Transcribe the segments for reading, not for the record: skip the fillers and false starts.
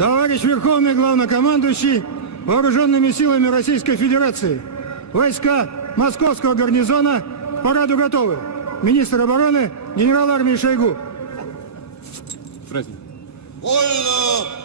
Товарищ Верховный Главнокомандующий Вооруженными силами Российской Федерации, войска Московского гарнизона к параду готовы. Министр обороны генерал армии Шойгу. Вольно!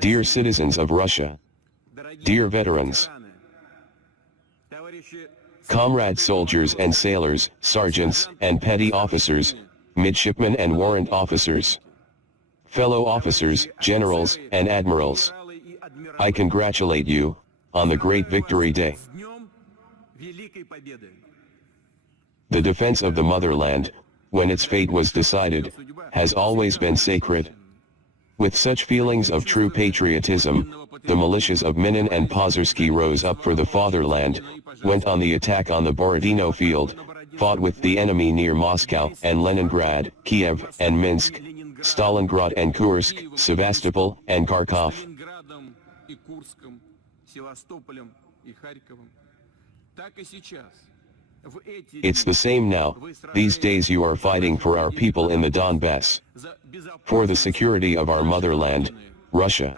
Dear citizens of Russia, dear veterans, comrade soldiers and sailors, sergeants and petty officers, midshipmen and warrant officers, fellow officers, generals and admirals, I congratulate you on the great victory day. The defense of the motherland, when its fate was decided, has always been sacred. With such feelings of true patriotism, the militias of Minin and Pozersky rose up for the fatherland, went on the attack on the Borodino field, fought with the enemy near Moscow and Leningrad, Kiev and Minsk, Stalingrad and Kursk, Sevastopol and Kharkov. It's the same now. These days you are fighting for our people in the Donbass, for the security of our motherland, Russia.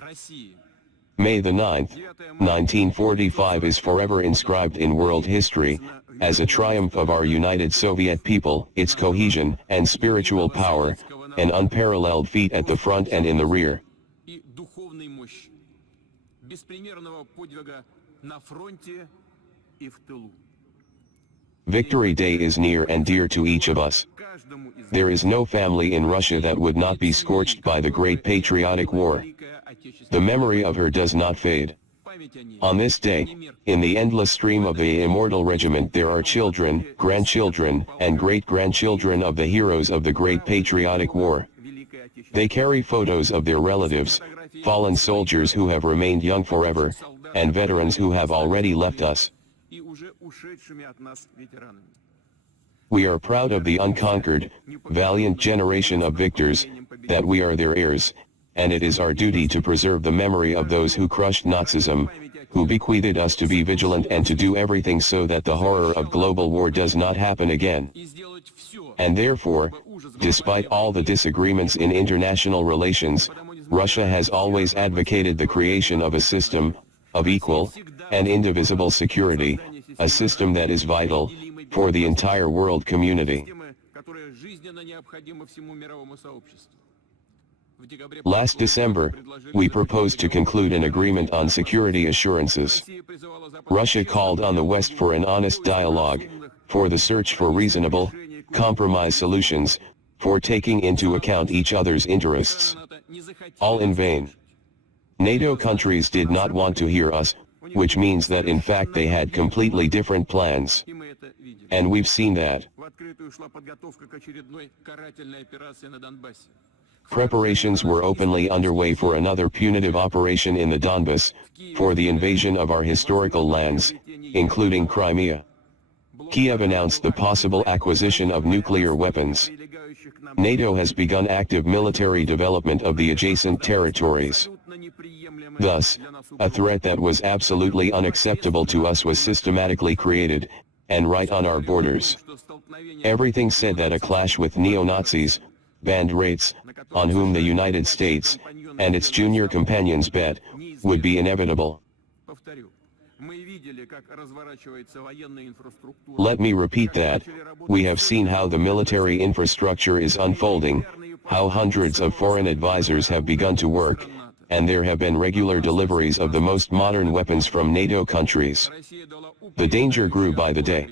May the 9th, 1945 is forever inscribed in world history, as a triumph of our united Soviet people, its cohesion and spiritual power, an unparalleled feat at the front and in the rear. Victory Day is near and dear to each of us. There is no family in Russia that would not be scorched by the great patriotic war. The memory of her does not fade. On this day, in the endless stream of the immortal regiment there are children, grandchildren, and great-grandchildren of the heroes of the great patriotic war. They carry photos of their relatives, fallen soldiers who have remained young forever, and veterans who have already left us. We are proud of the unconquered, valiant generation of victors, that we are their heirs, and it is our duty to preserve the memory of those who crushed Nazism, who bequeathed us to be vigilant and to do everything so that the horror of global war does not happen again. And therefore, despite all the disagreements in international relations, Russia has always advocated the creation of a system of equal and indivisible security, a system that is vital for the entire world community. Last December, we proposed to conclude an agreement on security assurances. Russia called on the West for an honest dialogue, for the search for reasonable, compromise solutions, for taking into account each other's interests. All in vain. NATO countries did not want to hear us, which means that in fact they had completely different plans. And we've seen that. Preparations were openly underway for another punitive operation in the Donbass, for the invasion of our historical lands, including Crimea. Kiev announced the possible acquisition of nuclear weapons. NATO has begun active military development of the adjacent territories. Thus, a threat that was absolutely unacceptable to us was systematically created, and right on our borders. Everything said that a clash with neo-Nazis, band raids, on whom the United States and its junior companions bet, would be inevitable. Let me repeat that. We have seen how the military infrastructure is unfolding, how hundreds of foreign advisors have begun to work, and there have been regular deliveries of the most modern weapons from NATO countries. The danger grew by the day.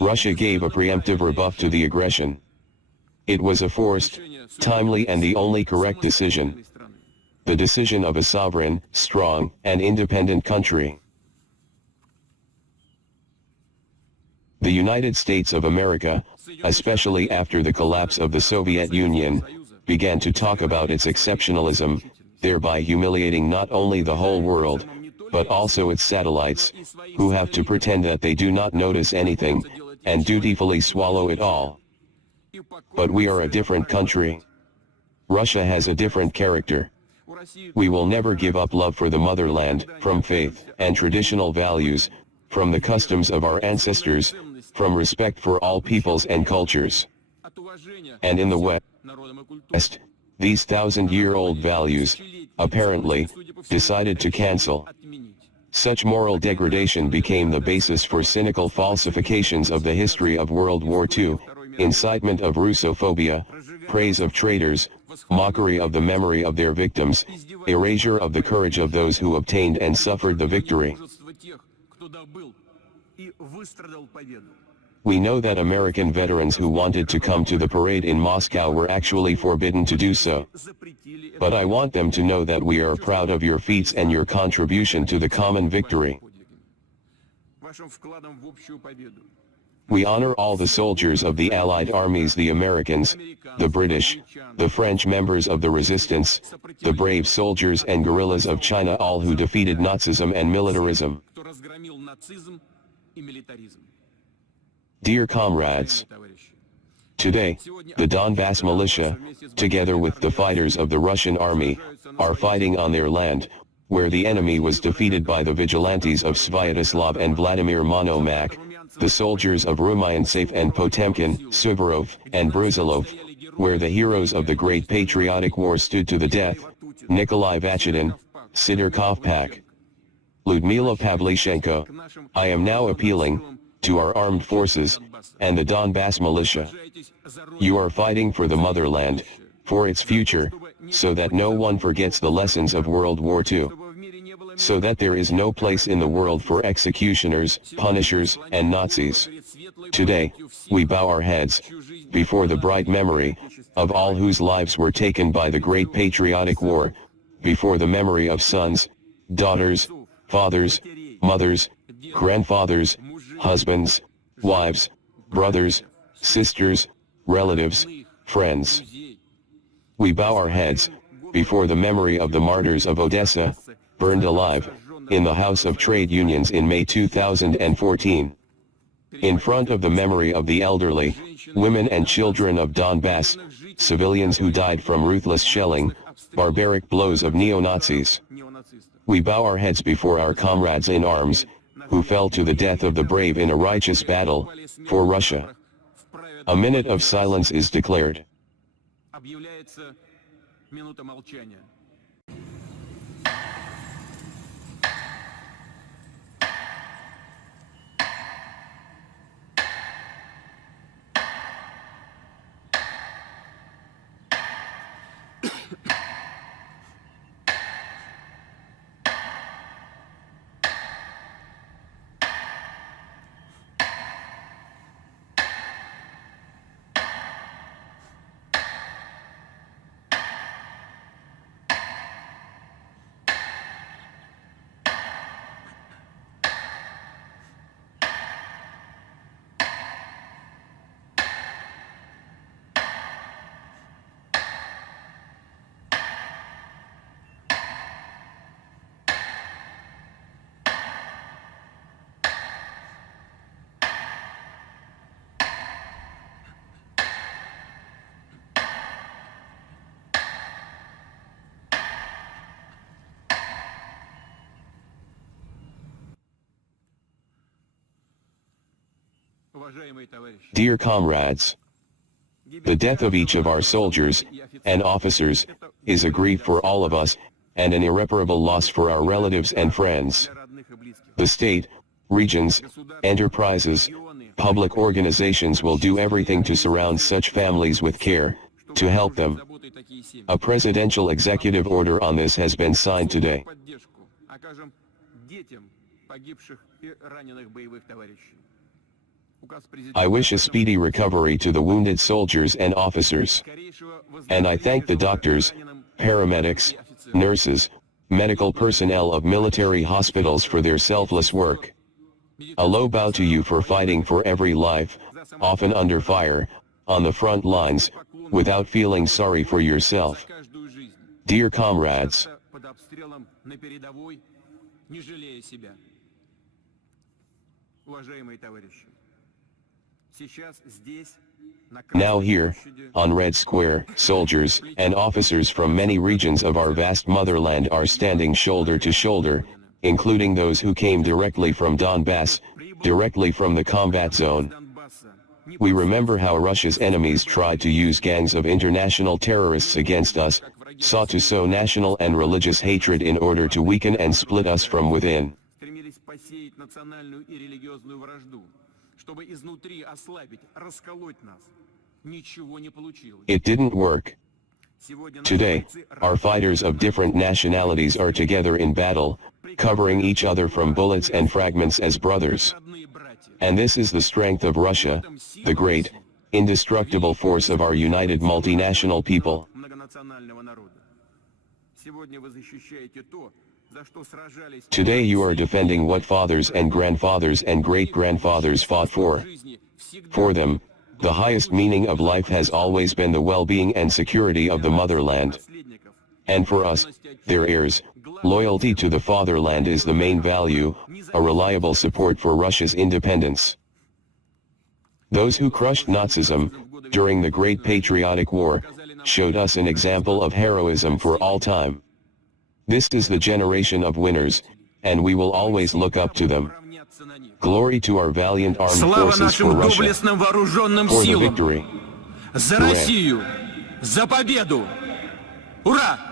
Russia gave a preemptive rebuff to the aggression. It was a forced, timely and the only correct decision. The decision of a sovereign, strong, and independent country. The United States of America, especially after the collapse of the Soviet Union, began to talk about its exceptionalism, thereby humiliating not only the whole world, but also its satellites, who have to pretend that they do not notice anything, and dutifully swallow it all. But we are a different country. Russia has a different character. We will never give up love for the motherland, from faith and traditional values, from the customs of our ancestors, from respect for all peoples and cultures. And in the West, these thousand-year-old values, apparently, decided to cancel. Such moral degradation became the basis for cynical falsifications of the history of World War II, incitement of Russophobia, praise of traitors, mockery of the memory of their victims, erasure of the courage of those who obtained and suffered the victory. We know that American veterans who wanted to come to the parade in Moscow were actually forbidden to do so. But I want them to know that we are proud of your feats and your contribution to the common victory. We honor all the soldiers of the Allied armies, the Americans, the British, the French members of the resistance, the brave soldiers and guerrillas of China, all who defeated Nazism and militarism. Dear comrades, today, the Donbass militia, together with the fighters of the Russian army, are fighting on their land, where the enemy was defeated by the vigilantes of Sviatoslav and Vladimir Monomakh, the soldiers of Rumyantsev and Potemkin, Suvorov, and Brusilov, where the heroes of the Great Patriotic War stood to the death, Nikolai Vachidin, Sidor Kovpak, Ludmila Pavlichenko. I am now appealing to our armed forces and the Donbass militia. You are fighting for the motherland, for its future, so that no one forgets the lessons of World War II. So that there is no place in the world for executioners, punishers, and Nazis. Today, we bow our heads before the bright memory of all whose lives were taken by the Great Patriotic War, before the memory of sons, daughters, fathers, mothers, grandfathers, husbands, wives, brothers, sisters, relatives, friends. We bow our heads before the memory of the martyrs of Odessa, burned alive in the House of Trade Unions in May 2014. In front of the memory of the elderly, women and children of Donbass, civilians who died from ruthless shelling, barbaric blows of neo-Nazis. We bow our heads before our comrades in arms, who fell to the death of the brave in a righteous battle for Russia. A minute of silence is declared. Dear comrades, the death of each of our soldiers and officers is a grief for all of us and an irreparable loss for our relatives and friends. The state, regions, enterprises, public organizations will do everything to surround such families with care, to help them. A presidential executive order on this has been signed today. I wish a speedy recovery to the wounded soldiers and officers. And I thank the doctors, paramedics, nurses, medical personnel of military hospitals for their selfless work. A low bow to you for fighting for every life, often under fire, on the front lines, without feeling sorry for yourself. Dear comrades, now here, on Red Square, soldiers and officers from many regions of our vast motherland are standing shoulder to shoulder, including those who came directly from Donbass, directly from the combat zone. We remember how Russia's enemies tried to use gangs of international terrorists against us, sought to sow national and religious hatred in order to weaken and split us from within. It didn't work. Today, our fighters of different nationalities are together in battle, covering each other from bullets and fragments as brothers. And this is the strength of Russia, the great, indestructible force of our united multinational people. Today you are defending what fathers and grandfathers and great-grandfathers fought for. For them, the highest meaning of life has always been the well-being and security of the motherland. And for us, their heirs, loyalty to the fatherland is the main value, a reliable support for Russia's independence. Those who crushed Nazism, during the Great Patriotic War, showed us an example of heroism for all time. This is the generation of winners, and we will always look up to them. Glory to our valiant armed Слава forces for нашим Russia, доблестным вооруженным for the силам! victory. За Hooray. Россию! За победу! Ура!